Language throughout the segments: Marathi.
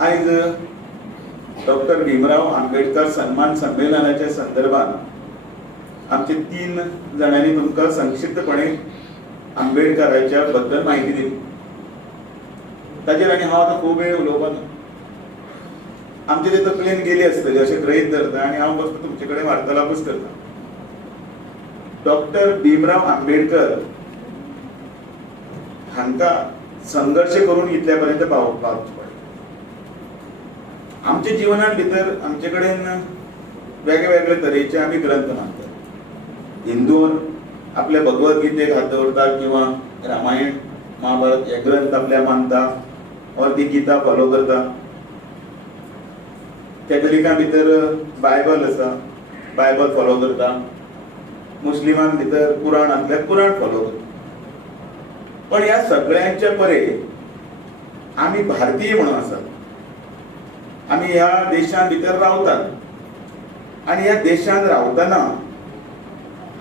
आज डॉक्टर भीमराव आंबेडकर सन्मान संमेलनाच्या संदर्भात आमचे 3 जणांनी तुमका संक्षिप्तपणे आंबेडकरांच्या बद्दल माहिती दिली. ताजेर आनी हांव आतां खूब वेळ उलोवपाक ना. आमचे ते तकलेन गेले आसतले अशें गृहीत धरता आनी हांव फक्त तुमचे कडेन वार्तालापूच करता. डॉक्टर भीमराव आंबेडकर हांकां संघर्ष करून इतल्या पर्यंत पावचें पडलें. आमच्या जिवनांत भितर आमचे कडेन वेगळे वेगळे तरेचे आमी ग्रंथ मानतात. हिंदून आपल्या भगवद्गीतेक हात दवरतात किंवा रामायण महाभारत हे ग्रंथ आपल्या मानता और ती गीता फॉलो करता. कॅथलिकां भितर बायबल आसा, बायबल फॉलो करता. मुस्लिमां भितर कुराणांतले कुराण फॉलो करता. पण ह्या सगळ्यांच्या परे आमी भारतीय म्हणून आसात. आमी ह्या देशां भितर रावतात आनी ह्या देशांत रावतना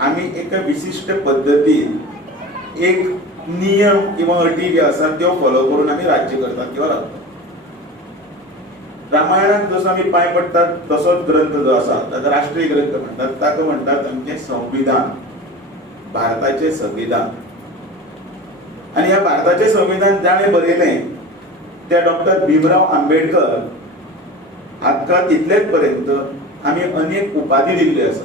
आमी एका विशिष्ट पद्धतीन एक नियम किंवा अटी ज्यो आसात त्यो फॉलो करून आमी राज्य करतात किंवा रावतात. रामायणात जसो आमी पांय पडटात तसोच ग्रंथ जो आसा ताका राष्ट्रीय ग्रंथ म्हणटात. ताका म्हणटात आमचें संविधान, भारताचें संविधान. आनी ह्या भारताचें संविधान जाणें बरयलें त्या डॉक्टर भीमराव आंबेडकर हाका तितलेच पर्यंत आमी अनेक उपाधी दिल्ल्यो आसा.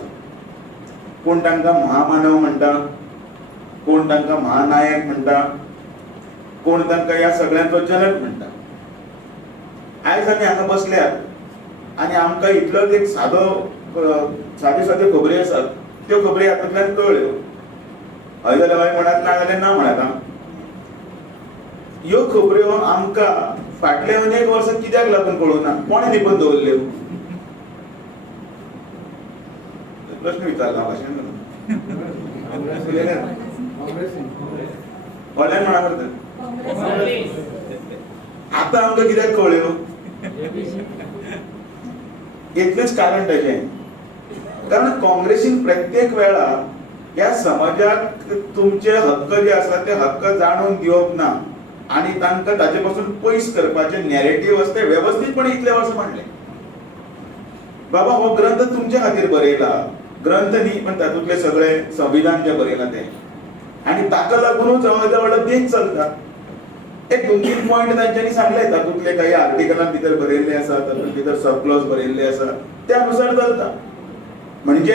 कोण तांकां महामानव म्हणटा, कोण तांकां महानायक म्हणटा, कोण तांकां ह्या सगळ्यांचो जनक म्हणटा. आयज आमी हांगा बसल्यात आनी आमकां इतलोच एक साद्यो खबरी आसात त्यो खबरी हातूंतल्यान कळ्ळ्यो. हय जाल्यार हय म्हणात, ना जाल्यार ना म्हणात. ह्यो खबऱ्यो आमकां फाटले अनेक वर्सां कित्याक लागून कळूना, कोणे लिपोवन दवरल्यो? प्रश्न विचारला भाशण व्हडल्यान म्हणा करतात. आतां आमकां कित्याक कळ्यो? इतलेंच कारण ताचें. कारण काँग्रेसीन प्रत्येक वेळा ह्या समाजाक तुमचे हक्क जे आसा ते हक्क जाणून दिवप ना आनी तांकां ताचे पासून पयस करपाचे नॅरेटिव्ह आसा ते वेवस्थीतपणे इतले वर्स मांडले. बाबा हो ग्रंथ तुमच्या खातीर बरयला, ग्रंथ न्ही पण तातूंतले सगळे संविधान जे बरयलां तें, आनी ताका लागूनच व्हडलो देश चलता. एक 2-3 पॉयंट तांच्यांनी सांगले, तातूंतले काही आर्टिकलां भितर बरयल्ले आसा, तातूंत भितर सब क्लॉज बरयल्ले आसा, त्या अनुसार चलता. म्हणजे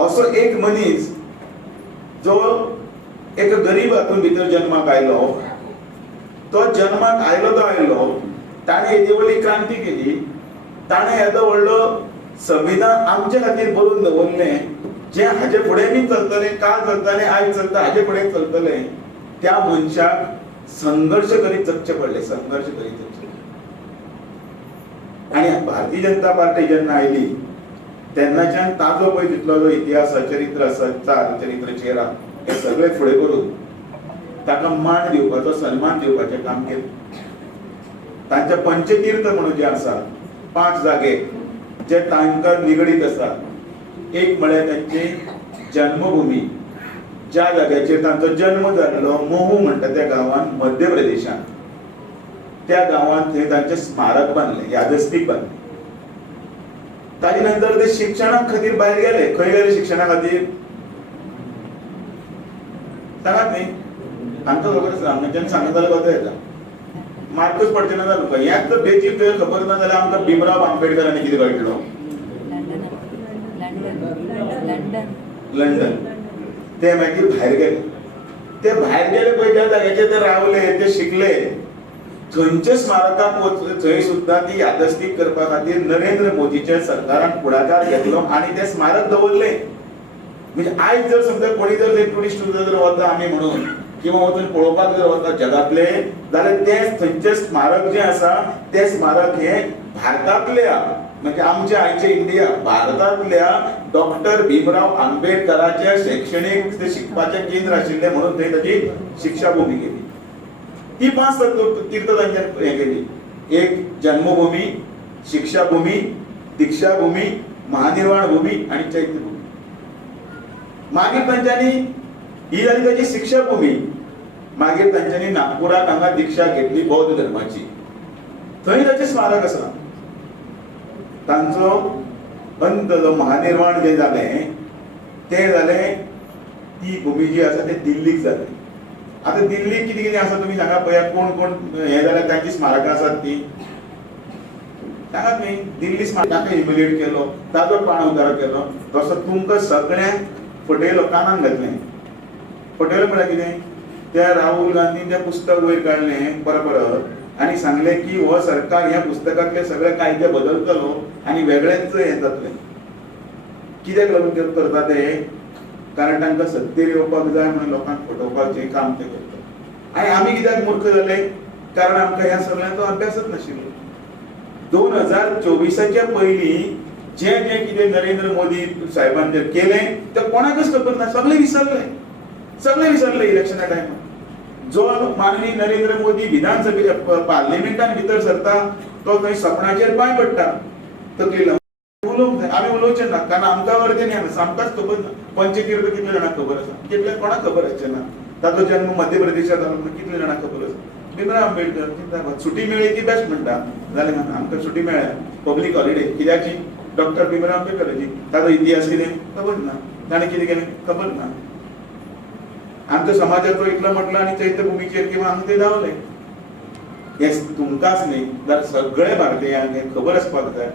असो एक मनीस जो एक गरीब हातून भितर जन्माक आयलो, तो जन्माक आयलो ताणें हेजे वयली क्रांती केली. ताणें येदो व्हडलो संविधान आमचे खातीर बरोवन दवरलें जें हाजे फुडें बी चलतलें, काल चलतालें, आयज चलता, हाजे फुडें चलतलें. त्या मनशाक संघर्ष करीत जगचें पडलें, संघर्ष करीत जगचें. आनी भारतीय जनता पार्टी जेन्ना आयली तेन्नाच्यान ताजो पळय तितलो जो इतिहास चरित्र आसा, चरित्र चेहरा हे सगळे फुडें करून ताका मान दिवपाचो, सन्मान दिवपाचें काम केलें. तांचे पंचतीर्थ म्हणून जे आसा 5 जागे जे तांकां निगडीत आसा. एक म्हळ्यार तांची जन्मभूमी, ज्या जाग्याचेर तांचो जन्म जाल्लो, महू म्हणटा त्या गांवांत मध्य प्रदेशांत. त्या गांवांत थंय तांचें स्मारक बांदलें, यादस्तीक बांदलें. ताजे नंतर ते शिक्षणा खातीर भायर गेले. खंय गेले शिक्षणा खातीर सांगात न्ही, आमकां खबर आसा. आमच्यान सांगत जाल्यार कोता येता, मार्कूच पडचे ना जालो. ह्याच जर बेजीक तुवें खबर ना जाल्यार आमकां भीमराव आंबेडकरांनी कितें कळटलो? लंडन. ते मागीर भायर गेले. ते भायर गेले पळय त्या जाग्याचेर ते रावले, ते शिकले. थंयच्या स्मारकाक वचले. थंय सुद्दां ती यादस्तीक करपा खातीर नरेंद्र मोदीच्या सरकारान पुढाकार घेतलो आनी ते स्मारक दवरले. म्हणजे आयज जर समजा कोणी जर थंय टुरिस्ट जर वता आमी म्हणून किंवा वचून पळोवपाक जर वता जगातले, जाल्यार ते थंयचे स्मारक जे आसा ते स्मारक हे भारतांतल्या, म्हणजे आमच्या आयचे इंडिया, भारतांतल्या डॉक्टर भीमराव आंबेडकराच्या शैक्षणीक शिकपाचें केंद्र आशिल्लें म्हणून थंय ताची शिक्षा भूमी केली. ती 5 तीर्थ तांच्यान हे केली. एक जन्मभूमी, शिक्षा भूमी, दीक्षा भूमी, महानिर्वाण भूमी आणि चैत्यभूमी. मागीर तांच्यांनी ही जाली ताची शिक्षा भूमी. मागीर तांच्यांनी नागपुरात हांगा दीक्षा घेतली बौद्ध धर्माची. थंय ताचें स्मारक आसा. तांचो अंत जो महानिर्वाण जे जालें तें जालें, ती भुमी जी आसा ते दिल्लीक जाली. आता दिल्लीक कितें कितें आसा तुमी सांगा पळया, कोण कोण हे जाल्यार तांची स्मारकां आसात ती सांगात न्ही. दिल्ली स्मारकांक ह्युमिलेट केलो, ताजो पाण उतारो केलो, तसो तुमकां सगळ्यांक फटयलो, कानान घातलें. फटयलो म्हळ्यार कितें, त्या राहुल गांधीन तें पुस्तक वयर काडलें परत परत आनी सांगलें की हो सरकार ह्या पुस्तकांतले सगळे कायदे बदलतलो आनी वेगळेंच हें जातलें. कित्याक लागून ते करता ते, कारण तांकां सत्तेर येवपाक जाय म्हणून लोकांक फटोवपाचें काम ते करतात. आनी आमी कित्याक मूर्ख जाले, कारण आमकां ह्या सगळ्यांचो अभ्यासच नाशिल्लो. 2024च्या पयलीं जें जें कितें नरेंद्र मोदी साहेबान जें केलें तें कोणाकच खबर ना. सगळे विसरले इलेक्शना टायमार. जो माननीय नरेंद्र मोदी विधानसभेच्या पार्लिमेंटान भितर सरता तो थंय सपनाचेर पांय पडटा तकली लावन. उलोवंक जाय, आमी उलोवचें ना, कारण आमकां वर्गेन न्ही, आमकांच खबर ना. पंचतीर्थ कितल्या जाणांक खबर आसा, कितल्या कोणाक खबर आसचें ना. ताचो जन्म मध्य प्रदेशात जालो म्हणून कितल्या जाणांक खबर आसा. भीमराव आंबेडकर सुटी मेळ्ळी की बेस्ट म्हणटा, जालें ना. आमकां सुटी मेळ्ळ्या, पब्लीक हॉलिडे कित्याची, डॉक्टर भीमराव आंबेडकराची. ताचो इतिहास कितें खबर ना, ताणें कितें केलें खबर ना. आमच्या समाजाचो इतलो म्हटलो आनी चैत्यभुमीचेर किंवा हांगा ते धांवले. हे तुमकांच न्ही, जाल्यार सगळे भारतीयांक हें खबर आसपाक जाय.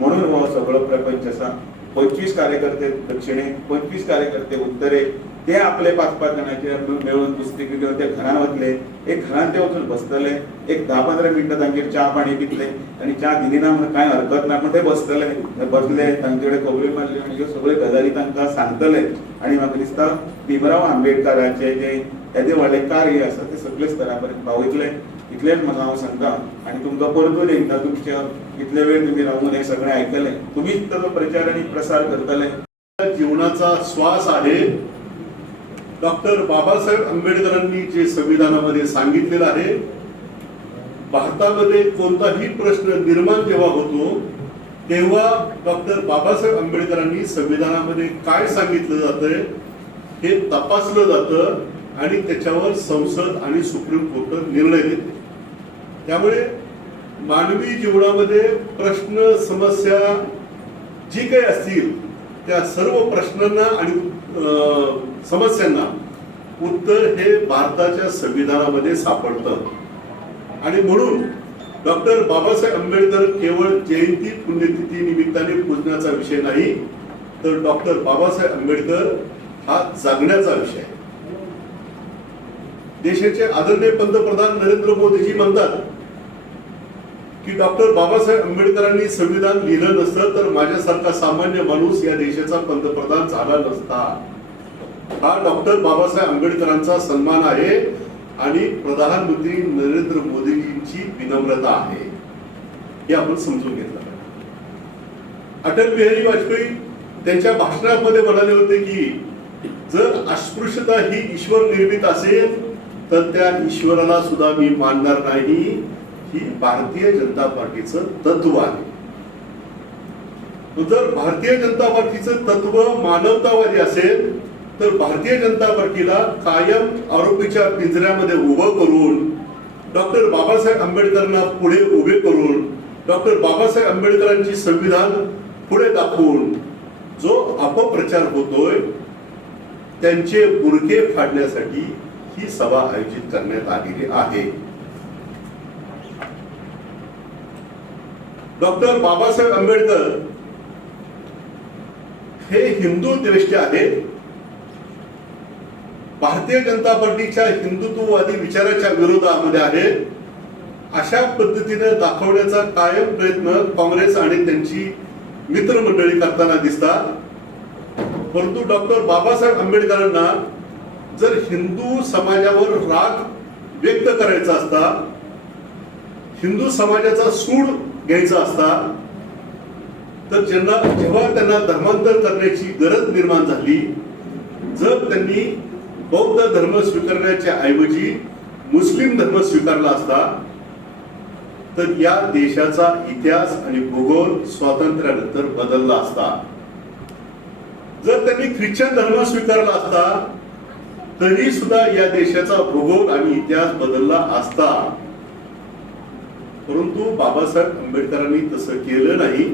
म्हणून हो सगळो प्रपंच आसा. 25 कार्यकर्ते दक्षिणेक, 25 कार्यकर्ते उत्तरेक, ते आपले 5-5 जाणांचे मेळून पुस्तकी घेवन ते घरान वतले. एक घरान ते वचून बसतले, एक 10-15 मिनटां तांचेर च्या पाणी पितले आनी च्या दिली ना म्हणून कांय हरकत ना, पूण ते बसतले, तांचे कडेन खबऱ्यो मारल्यो आनी ह्यो सगळ्यो गजाली तांकां सांगतले. आनी म्हाका दिसता भीमराव आंबेडकराचे जे येदे व्हडले कार्य आसा ते सगळे स्तरा पर्यंत पावयतले. इतलेंच म्हाका हांव सांगता. आनी तुमकां परतून एकदां तुमच्या इतले वेळ तुमी रावून हे सगळें आयकलें, तुमीच ताचो प्रचार आनी प्रसार करतले. जीवनाचा श्वास आहे. डॉक्टर बाबासाहेब आंबेडकरांनी जे संविधानामध्ये सांगितलेलं आहे, भारतामध्ये कोणताही प्रश्न निर्माण जेव्हा होतो तेव्हा डॉक्टर बाबासाहेब आंबेडकरांनी संविधानामध्ये काय सांगितलं जातंय हे तपासलं जातं आणि त्याच्यावर संसद आणि सुप्रीम कोर्ट निर्णय देते. त्यामुळे मानवी जीवनामध्ये प्रश्न समस्या जी काही असतील त्या सर्व प्रश्नांना आणि समस्यांना उत्तर हे भारताच्या संविधानामध्ये सापडतं. आणि म्हणून डॉक्टर बाबासाहेब आंबेडकर केवळ जयंती पुण्यतिथी निमित्ताने पूजण्याचा विषय नाही, तर डॉक्टर बाबासाहेब आंबेडकर हा जगण्याचा विषय आहे. देशाचे आदरणीय पंतप्रधान नरेंद्र मोदीजी म्हणतात की डॉक्टर बाबासाहेब आंबेडकरांनी संविधान लिहिलं नसतं तर माझ्यासारखा सामान्य माणूस या देशाचा पंतप्रधान झाला नसता. हा डॉक्टर बाबासाहेब आंबेडकरांचा सन्मान आहे आणि प्रधानमंत्री नरेंद्र मोदीजींची विनम्रता आहे, हे आपण समजून घेतलं पाहिजे. अटल बिहारी वाजपेयी त्यांच्या भाषणामध्ये म्हणाले होते की जर अस्पृश्यता ही ईश्वर निर्मित असेल तर त्या ईश्वराला सुद्धा मी मानणार नाही. ही भारतीय जनता पार्टीचं तत्व आहे. जर भारतीय जनता पार्टीचं तत्व मानवतावादी असेल तर भारतीय जनता पार्टीला कायम आरोपीच्या पिंजऱ्यामध्ये उभं करून, डॉक्टर बाबासाहेब आंबेडकरांना पुढे उभे करून, डॉक्टर बाबासाहेब आंबेडकरांची संविधान पुढे दाखवून जो अपप्रचार होतोय त्यांचे बुरखे फाडण्यासाठी ही सभा आयोजित करण्यात आलेली आहे. डॉक्टर बाबासाहेब आंबेडकर हे हिंदू द्वेष्टे आहेत. भारतीय जनता पार्टीच्या हिंदुत्ववादी विचाराच्या विरोधामध्ये आहेत. अशा पद्धतीने दाखवण्याचा कायम प्रयत्न काँग्रेस आणि त्यांची मित्रमंडळी करताना दिसतात. परंतु डॉक्टर बाबासाहेब आंबेडकरांना जर हिंदू समाजावर राग व्यक्त करायचा असता, हिंदू समाजाचा सूड घ्यायचा असता, तर जेव्हा त्यांना धर्मांतर करण्याची गरज निर्माण झाली, जर त्यांनी बौद्ध धर्म स्वीकारण्याच्या ऐवजी मुस्लिम धर्म स्वीकारला असता तर या देशाचा इतिहास आणि भूगोल स्वातंत्र्यानंतर बदलला असता. जर त्यांनी ख्रिश्चन धर्म स्वीकारला असता तरी सुद्धा या देशाचा भूगोल आणि इतिहास बदलला असता. परंतु बाबासाहेब आंबेडकरांनी तसं केलं नाही.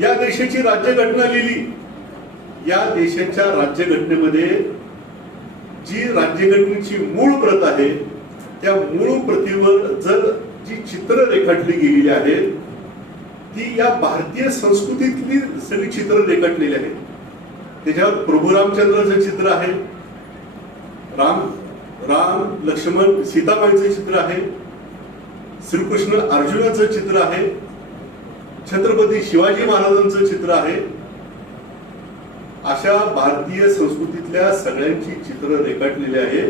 या देशाची राज्यघटना लिहिली. या देशाच्या राज्यघटनेमध्ये जी राज्यघटनेची मूळ प्रत आहे त्या मूळ प्रतीवर जर जी चित्र रेखाटली गेलेली आहेत ती या भारतीय संस्कृतीतली सगळी चित्र रेखाटलेली आहेत. त्याच्यावर प्रभू रामचंद्राचं चित्र आहे, राम लक्ष्मण सीताबाईंचं चित्र आहे, श्रीकृष्ण अर्जुनाचं चित्र आहे, छत्रपती शिवाजी महाराजांचं चित्र आहे. अशा भारतीय संस्कृतीतल्या सगळ्यांची चित्र रेखाटलेली आहे.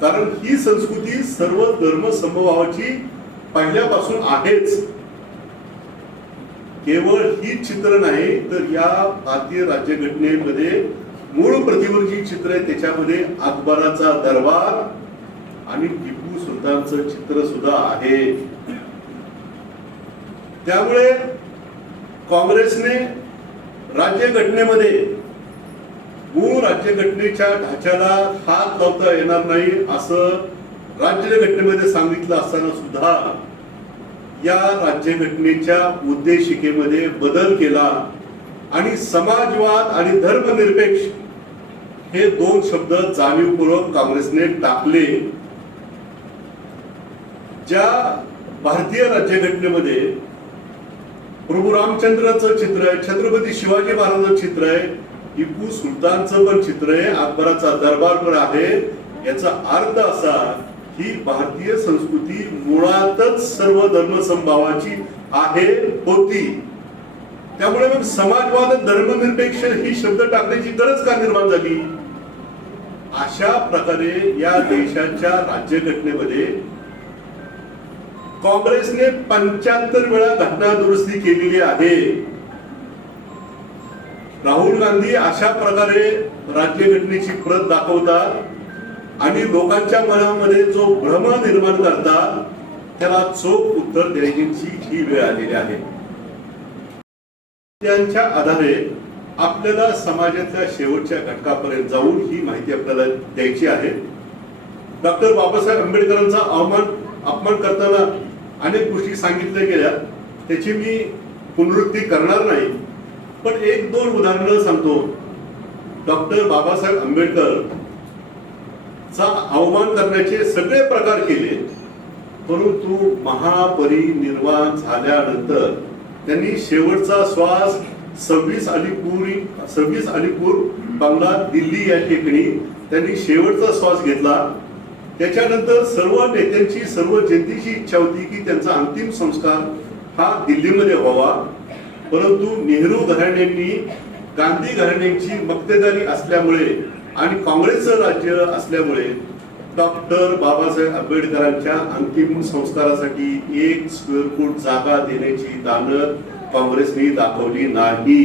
कारण ही संस्कृती सर्व धर्म समभावाची पहिल्यापासून आहेच. केवळ ही चित्र नाही तर या भारतीय राज्यघटनेमध्ये मूळ प्रतीवर जी चित्र आहे त्याच्यामध्ये अकबराचा दरबार आणि टिपू सुलतानचं चित्र सुद्धा आहे. त्यामुळे काँग्रेसने राज्यघटनेमध्ये मूळ राज्यघटनेच्या ढाच्याला हात लावता येणार नाही असं राज्यघटनेमध्ये सांगितलं असताना सुद्धा या राज्यघटनेच्या उद्देशिकेमध्ये बदल केला आणि समाजवाद आणि धर्मनिरपेक्ष हे दोन शब्द जाणीवपूर्वक काँग्रेसने टाकले. ज्या भारतीय राज्यघटनेमध्ये प्रभू रामचंद्राचं चित्र आहे, छत्रपती शिवाजी महाराजांचं चित्र आहे, टिपू सुलतानचं पण चित्र आहे, अकबराचा दरबार पण आहे. याचा अर्थ असा ही भारतीय संस्कृती मुळातच सर्व धर्म समभावाची आहे होती. त्यामुळे मग समाजवाद धर्मनिरपेक्ष ही शब्द टाकण्याची गरज का निर्माण झाली? अशा प्रकारे या देशाच्या राज्यघटनेमध्ये काँग्रेसने 75 वेळा घटना दुरुस्ती केलेली आहे. राहुल गांधी अशा प्रकारे राज्यघटनेची प्रत दाखवतात आणि लोकांच्या मनामध्ये जो भ्रम निर्माण करतात त्याला चोख उत्तर द्यायची ही वेळ आलेली आहे. त्यांच्या आधारे आपल्याला समाजातल्या शेवटच्या घटकापर्यंत जाऊन ही माहिती आपल्याला द्यायची आहे. डॉक्टर बाबासाहेब आंबेडकरांचा अपमान करताना अनेक गोष्टी सांगितल्या गेल्या, त्याची मी पुनरुक्ती करणार नाही, पण एक दोन उदाहरणं सांगतो. डॉक्टर बाबासाहेब आंबेडकर चा अवमान करण्याचे सगळे प्रकार केले, परंतु महापरिनिर्वाण झाल्यानंतर त्यांनी शेवटचा श्वास 26 अलीपूर बंगला दिल्ली या ठिकाणी त्यांनी शेवटचा श्वास घेतला. त्याच्यानंतर सर्व नेत्यांची सर्व जनतेची इच्छा होती की त्यांचा अंतिम संस्कार हा दिल्लीमध्ये व्हावा, परंतु नेहरू घराण्यांनी गांधी घराण्यांची मक्तेदारी असल्यामुळे आणि काँग्रेसचं राज्य असल्यामुळे डॉक्टर बाबासाहेब आंबेडकरांच्या अंतिम संस्कारासाठी 1 स्क्वेअर फूट जागा देण्याची दानत काँग्रेसने दाखवली नाही.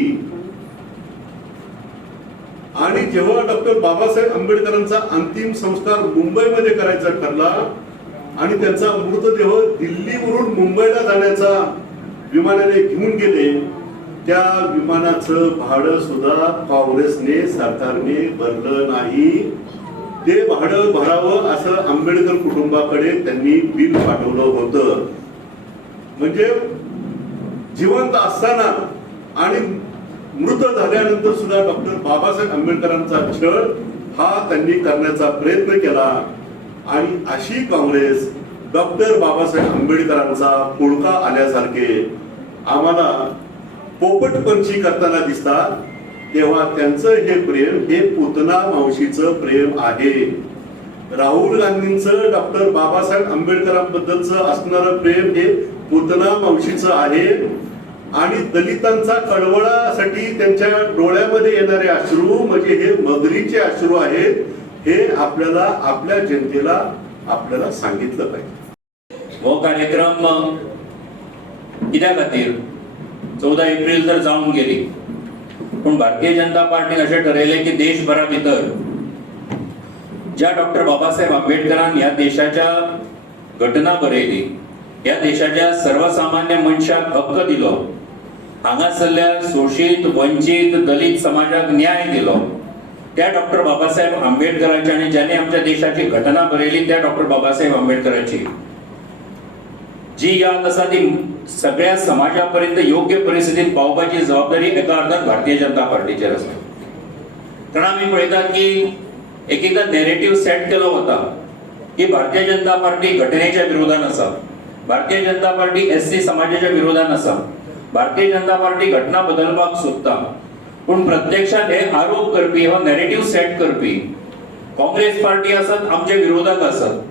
आणि जेव्हा डॉक्टर बाबासाहेब आंबेडकरांचा अंतिम संस्कार मुंबईमध्ये करायचा ठरला आणि त्यांचा मृतदेह दिल्लीवरून मुंबईला जाण्याचा विमानाने घेऊन गेले, त्या विमानाचं भाडं सुद्धा काँग्रेसने सरकारने भरलं नाही. ते भाडं भरावं असं आंबेडकर कुटुंबाकडे त्यांनी बिल पाठवलं होतं. म्हणजे जिवंत असताना आणि मृत झाल्यानंतर सुद्धा डॉक्टर बाबासाहेब आंबेडकरांचा छळ हा त्यांनी करण्याचा प्रयत्न केला. आणि अशी काँग्रेस डॉक्टर बाबासाहेब आंबेडकरांचा पुळका आल्यासारखे आम्हाला पोपटपंची करताना दिसतात. तेव्हा त्यांचं हे प्रेम हे पुतना मावशीचं प्रेम आहे. राहुल गांधींचं डॉक्टर बाबासाहेब आंबेडकरांबद्दलचं असणारं प्रेम हे पुतना मावशीचं आहे. आणि दलितांचा कळवळासाठी त्यांच्या डोळ्यामध्ये येणारे अश्रू म्हणजे हे मगरीचे अश्रू आहेत. हे आपल्याला आपल्या जनतेला आपल्याला सांगितलं पाहिजे. हो कार्यक्रम कित्या खातीर 14 एप्रिल तर जाऊन गेली, पण भारतीय जनता पार्टीने असे ठरवले की देशभरा भितर ज्या डॉक्टर बाबासाहेब आंबेडकरांनी या देशाच्या घटना बरयली, या देशाच्या सर्वसामान्य मनशाक हक्क दिलो, हांगासरल्या शोषित वंचित दलित समाजाक न्याय दिलो, त्या डॉक्टर बाबासाहेब आंबेडकरांची आणि ज्याने आमच्या देशाची घटना बरयली त्या डॉक्टर बाबासाहेब आंबेडकरांची जी याद आसा ती सगळ्या समाजापर्यंत योग्य परिस्थितीत पावपाची जबाबदारी एका अर्थान भारतीय जनता पार्टीचेर आसा. कारण आमी पळयतात की एकदा नॅरेटिव्ह सेट केलो वता की भारतीय जनता पार्टी घटनेच्या विरोधात आसा, भारतीय जनता पार्टी एससी समाजाच्या विरोधात आसा, भारतीय जनता पार्टी घटना बदलपाक सोदता. पूण प्रत्यक्षात हे आरोप करपी हो नॅरेटिव्ह सेट करपी काँग्रेस पार्टी आसत, आमच्या विरोधात आसत.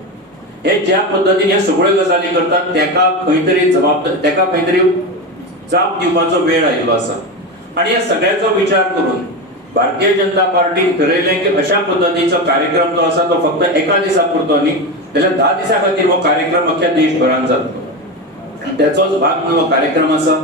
हे ज्या पद्धतीने हे सगळ्यो गजाली करतात तेका खंय तरी जाप दिवपाचो वेळ आयिल्लो आसा. आणि या सगळ्याचो विचार करून भारतीय जनता पार्टीन ठरयलें की अशा पद्धतीचो कार्यक्रम जो आसा तो फक्त एका दिसा पुरतो न्ही, जाल्यार 10 दिसां खातीर हो कार्यक्रम अख्ख्या देशभरात जातलो. त्याचोच भाग म्हणून हो कार्यक्रम आसा.